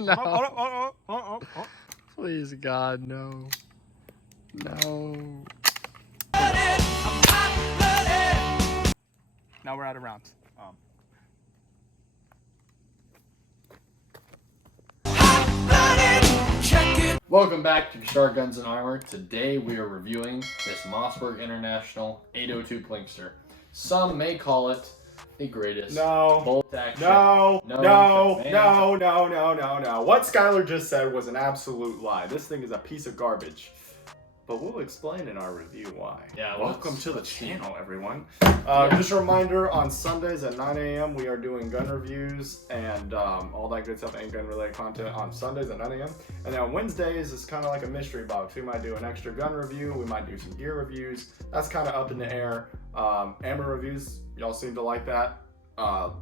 No. Please, God, no. No. Now we're out of rounds. Welcome back to Cushard Guns and Armor. Today we are reviewing this Mossberg International 802 Plinkster. Some may call it the greatest bolt action. No. What Skyler just said was an absolute lie. This thing is a piece of garbage. But we'll explain in our review why. Yeah, welcome to the channel, everyone. Just a reminder, on Sundays at 9 a.m. we are doing gun reviews and all that good stuff and gun-related content on Sundays at 9 a.m. And then on Wednesdays, it's kind of like a mystery box. We might do an extra gun review. We might do some gear reviews. That's kind of up in the air. Amber reviews, y'all seem to like that. Our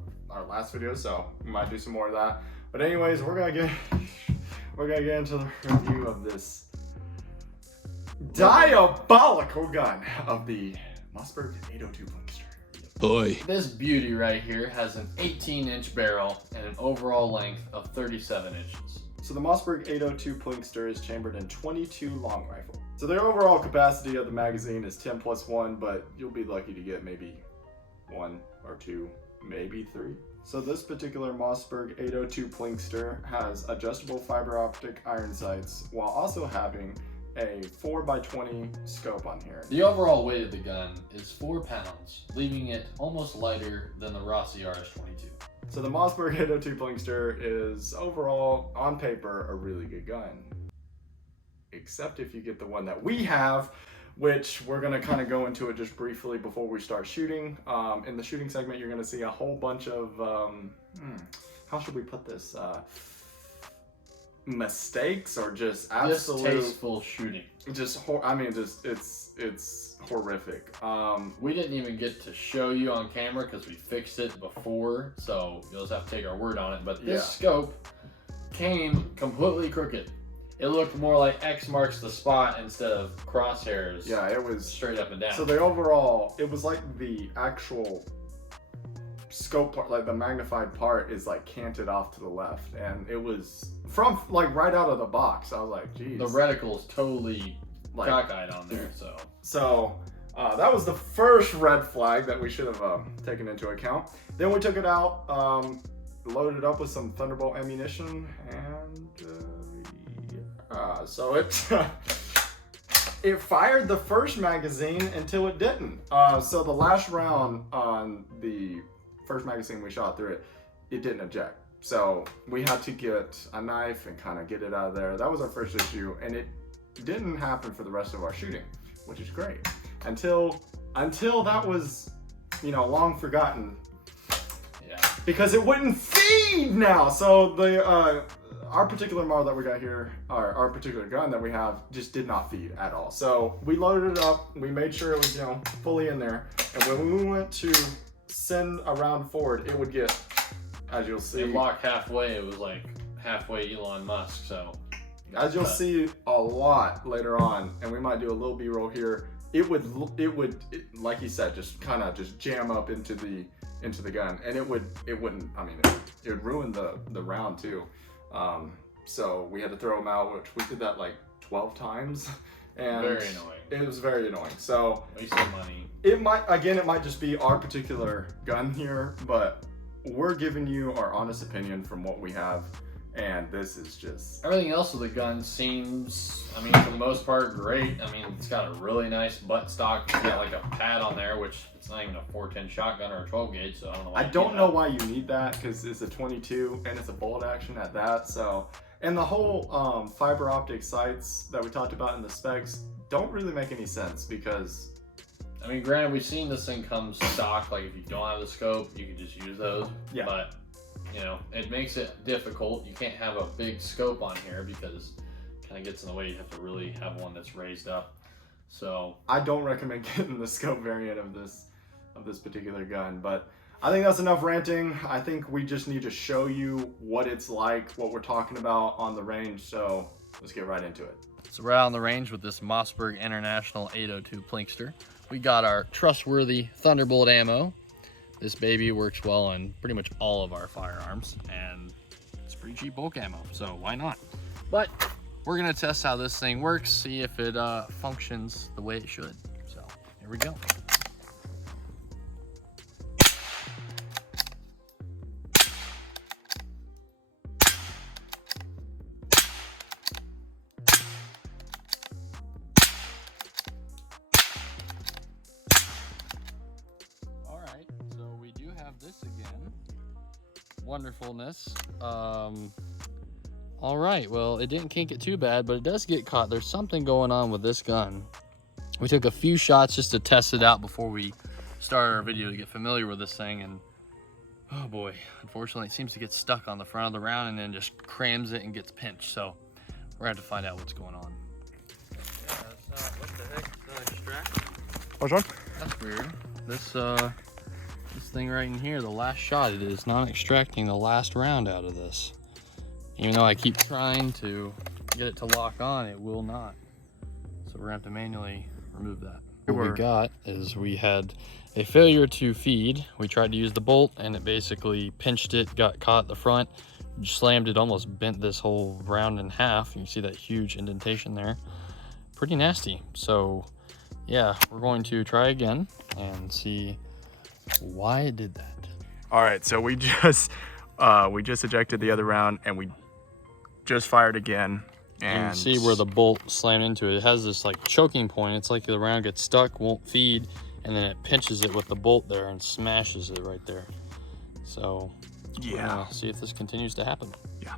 last video, so we might do some more of that. But anyways, we're gonna get into the review of this diabolical gun of the Mossberg 802 Plinkster. Boy. This beauty right here has an 18-inch barrel and an overall length of 37 inches. So the Mossberg 802 Plinkster is chambered in 22 long rifle. So the overall capacity of the magazine is 10+1, but you'll be lucky to get maybe 1 or 2, maybe 3. So this particular Mossberg 802 Plinkster has adjustable fiber optic iron sights while also having a 4x20 scope on here. The overall weight of the gun is 4 pounds, leaving it almost lighter than the Rossi RS-22. So the Mossberg 802 Plinkster is overall, on paper, a really good gun. Except if you get the one that we have, which we're gonna kind of go into it just briefly before we start shooting. In the shooting segment, you're gonna see a whole bunch of, how should we put this? Mistakes or just absolute distasteful shooting. It's horrific. We didn't even get to show you on camera because we fixed it before, so you'll just have to take our word on it. But this scope came completely crooked. It looked more like X marks the spot instead of crosshairs. Yeah, it was straight up and down. So the overall, it was like the actual scope part, like the magnified part is like canted off to the left, and it was from like right out of the box. I was like, geez. The reticle is totally like cockeyed on there. So that was the first red flag that we should have taken into account. Then we took it out, loaded it up with some Thunderbolt ammunition, and so it fired the first magazine until it didn't. So the last round on the first magazine we shot through it didn't eject. So we had to get a knife and kind of get it out of there. That was our first issue, and it didn't happen for the rest of our shooting, which is great. Until that was, long forgotten. Yeah. Because it wouldn't feed now. So the our particular model that we got here, our particular gun that we have, just did not feed at all. So we loaded it up, we made sure it was, fully in there. And when we went to send a round forward, it would get, as you'll see, it locked halfway. It was like halfway Elon Musk. So as you'll see a lot later on, and we might do a little B-roll here, it would like he said, just kind of just jam up into the gun, and it wouldn't. I mean, it would ruin the round too. So we had to throw them out, which we did that like 12 times. And very annoying. It was very annoying. So wasting money. It might just be our particular gun here, but we're giving you our honest opinion from what we have, and this is just... Everything else with the gun seems, for the most part, great. It's got a really nice buttstock. It's got like a pad on there, which it's not even a 410 shotgun or a 12 gauge, so I don't know why. I don't know why you need that, because it's a 22 and it's a bolt action at that. So, and the whole fiber optic sights that we talked about in the specs don't really make any sense, because granted, we've seen this thing come stock. Like if you don't have the scope, you can just use those. Yeah. But it makes it difficult. You can't have a big scope on here because it kind of gets in the way. You have to really have one that's raised up. So I don't recommend getting the scope variant of this particular gun, but I think that's enough ranting. I think we just need to show you what it's like, what we're talking about on the range. So let's get right into it. So we're out on the range with this Mossberg International 802 Plinkster. We got our trustworthy Thunderbolt ammo. This baby works well on pretty much all of our firearms, and it's pretty cheap bulk ammo, so why not? But we're gonna test how this thing works, see if it functions the way it should. So here we go. All right, so we do have this again. Wonderfulness. All right, well, it didn't kink it too bad, but it does get caught. There's something going on with this gun. We took a few shots just to test it out before we started our video to get familiar with this thing, and oh boy, unfortunately it seems to get stuck on the front of the round and then just crams it and gets pinched. So we're gonna have to find out what's going on. Yeah, that's what the heck? Extract? Which one? That's weird. This thing right in here, the last shot, it is not extracting the last round out of this. Even though I keep trying to get it to lock on, it will not. So we're gonna have to manually remove that. What we got is we had a failure to feed. We tried to use the bolt and it basically pinched it, got caught at the front, slammed it, almost bent this whole round in half. You can see that huge indentation there. Pretty nasty. So yeah, we're going to try again and see why it did that. All right, so we just ejected the other round and we just fired again. And you can see where the bolt slammed into it. It has this like choking point. It's like the round gets stuck, won't feed, and then it pinches it with the bolt there and smashes it right there. So yeah, see if this continues to happen. Yeah.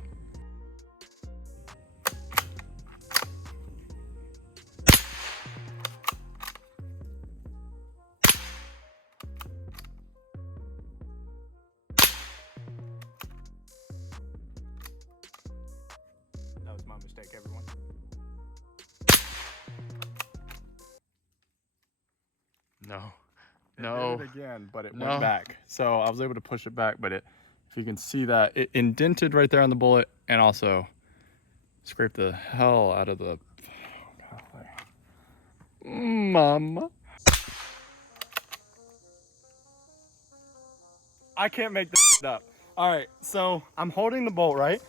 That was my mistake, everyone. No. It did it again, but it went back. So I was able to push it back, but if you can see that, it indented right there on the bullet and also scraped the hell out of the... Mama. I can't make this up. All right, so I'm holding the bolt, right?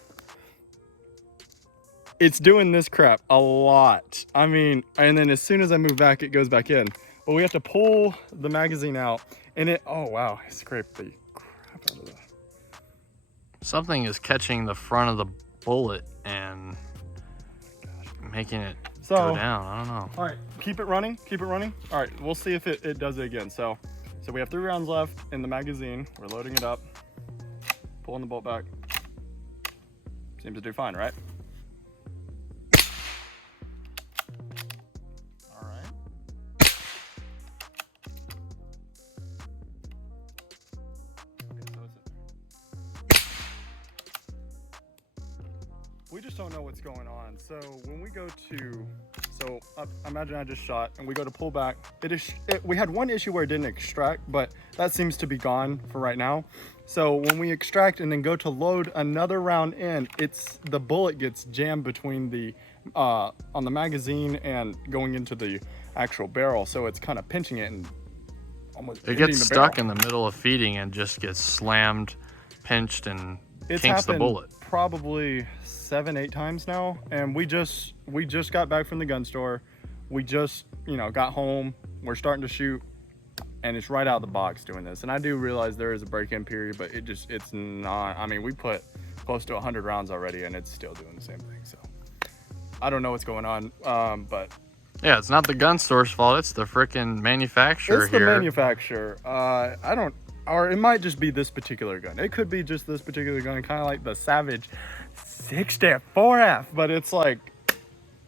It's doing this crap a lot. I mean, and then as soon as I move back, it goes back in. But we have to pull the magazine out, and it, oh wow, I scraped the crap out of that. Something is catching the front of the bullet and making it go down. I don't know. All right, keep it running, keep it running. All right, we'll see if it does it again. So we have 3 rounds left in the magazine. We're loading it up, pulling the bolt back. Seems to do fine, right? We just don't know what's going on. So when we go to, imagine I just shot and we go to pull back. We had one issue where it didn't extract, but that seems to be gone for right now. So when we extract and then go to load another round in, the bullet gets jammed between the, on the magazine and going into the actual barrel. So it's kind of pinching it and almost it gets stuck in the middle of feeding and just gets slammed, pinched, and kinks the bullet. Probably 7-8 times now, and we just got back from the gun store. We just got home, we're starting to shoot, and it's right out of the box doing this. And I do realize there is a break-in period, but it's not. I mean, we put close to 100 rounds already and it's still doing the same thing. So I don't know what's going on, but yeah, it's not the gun store's fault, it's the freaking manufacturer. It's the manufacturer. Or it might just be this particular gun. It could be just this particular gun, kind of like the Savage 64F, but it's like,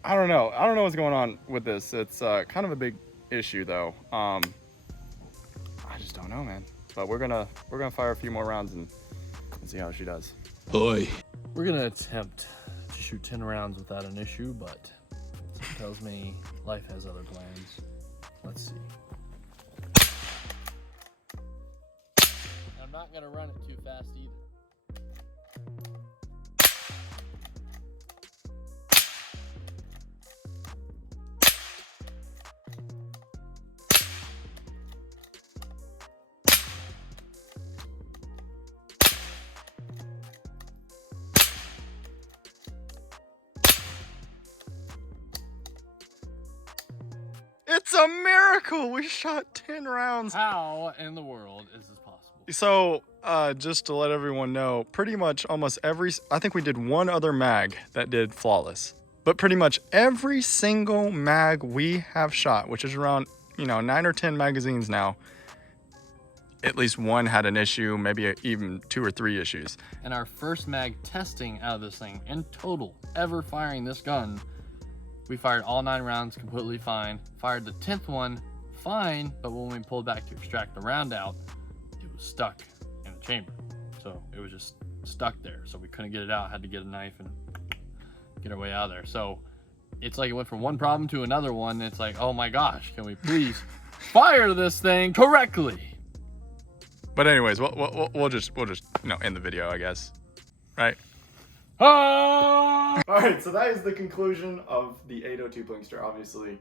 I don't know what's going on with this. It's kind of a big issue though. I just don't know, man. But we're gonna fire a few more rounds and see how she does. Boy. We're gonna attempt to shoot 10 rounds without an issue, but it tells me life has other plans. Let's see. I'm not gonna run it too fast either. It's a miracle. We shot 10 rounds. How in the world is this possible? So, just to let everyone know, pretty much almost I think we did one other mag that did flawless. But pretty much every single mag we have shot, which is around, 9 or 10 magazines now, at least one had an issue, maybe even 2 or 3 issues. And our first mag testing out of this thing, in total, ever firing this gun, we fired all 9 rounds completely fine. Fired the 10th one fine, but when we pulled back to extract the round out, it was stuck in the chamber. So it was just stuck there. So we couldn't get it out, had to get a knife and get our way out of there. So it's like it went from one problem to another one. It's like, oh my gosh, can we please fire this thing correctly? But anyways, we'll just end the video, I guess, right? Ah! All right, so that is the conclusion of the 802 Plinkster. Obviously,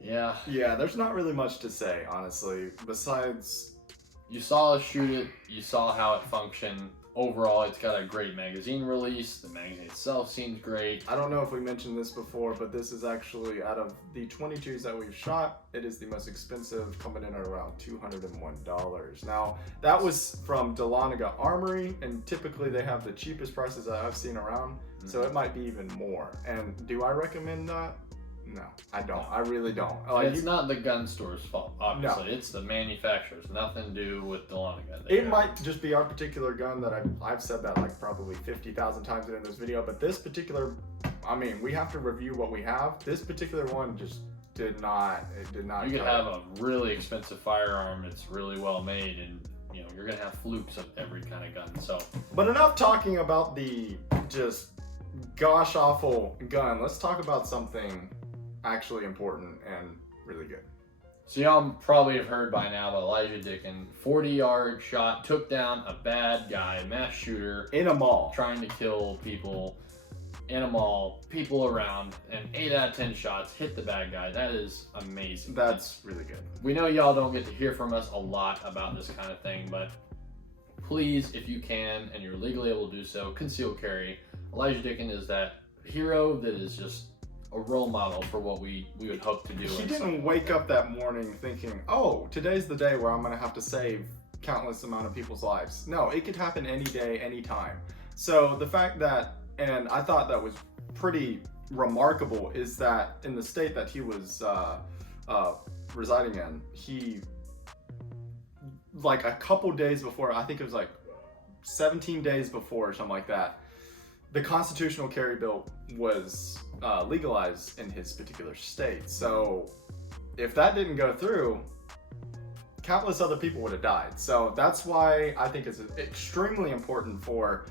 yeah, there's not really much to say, honestly. Besides, you saw us shoot it, you saw how it functioned. Overall, it's got a great magazine release. The magazine itself seems great. I don't know if we mentioned this before, but this is actually, out of the 22s that we've shot, it is the most expensive, coming in at around $201. Now, that was from Dahlonega Armory, and typically they have the cheapest prices that I've seen around, so it might be even more. And do I recommend that? No, I don't. I really don't. It's not the gun store's fault, obviously. No. It's the manufacturer's. Nothing to do with Dahlonega. It might just be our particular gun that I've said that like probably 50,000 times in this video, but this particular, we have to review what we have. This particular one just did not. You could have a really expensive firearm. It's really well made, and you're gonna have flukes of every kind of gun. So, but enough talking about the just gosh awful gun. Let's talk about something actually important and really good. So y'all probably have heard by now about Elijah Dicken. 40-yard shot, took down a bad guy, mass shooter. In a mall. Trying to kill people in a mall, people around, and 8 out of 10 shots hit the bad guy. That is amazing. That's really good. We know y'all don't get to hear from us a lot about this kind of thing, but please, if you can, and you're legally able to do so, conceal carry. Elijah Dicken is that hero that is just a role model for what we would hope to do. He didn't wake up that morning thinking, oh, today's the day where I'm going to have to save countless amount of people's lives. No, it could happen any day, any time. So the fact that, and I thought that was pretty remarkable, is that in the state that he was residing in, he, like a couple days before, I think it was like 17 days before or something like that, the constitutional carry bill was legalized in his particular state. So if that didn't go through, countless other people would have died. So that's why I think it's extremely important for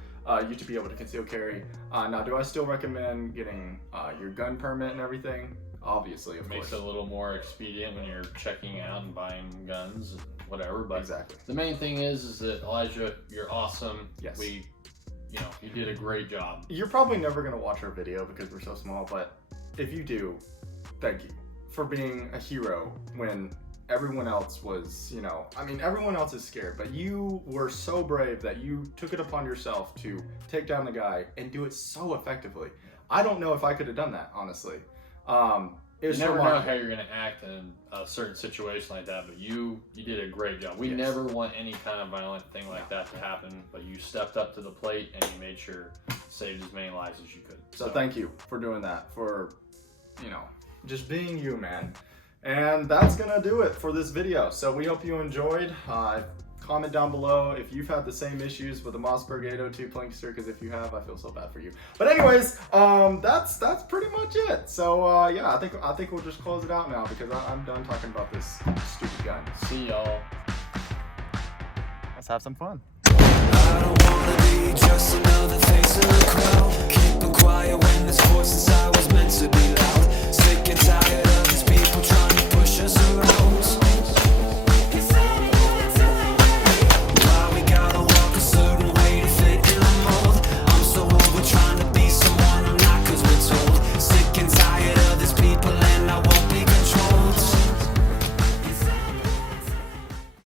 you to be able to conceal carry. Now, do I still recommend getting your gun permit and everything? Obviously, of course. Makes it a little more expedient when you're checking out and buying guns and whatever. But exactly. The main thing is that Elijah, you're awesome. Yes. You did a great job. You're probably never going to watch our video because we're so small, but if you do, thank you for being a hero when everyone else was, everyone else is scared, but you were so brave that you took it upon yourself to take down the guy and do it so effectively. I don't know if I could have done that, honestly. You never know how you're going to act in a certain situation like that, but you did a great job. We never want any kind of violent thing like that to happen, but you stepped up to the plate and you made sure you saved as many lives as you could. So thank you for doing that, for, just being you, man. And that's going to do it for this video. So we hope you enjoyed. Comment down below if you've had the same issues with the Mossberg 802 Plinkster, because if you have, I feel so bad for you. But anyways, that's pretty much it. So yeah, I think we'll just close it out now because I'm done talking about this stupid gun. See y'all. Let's have some fun. I don't wanna be just another face in the crowd. Keep it quiet when this voice inside was meant to be loud. Sick and tired of these people trying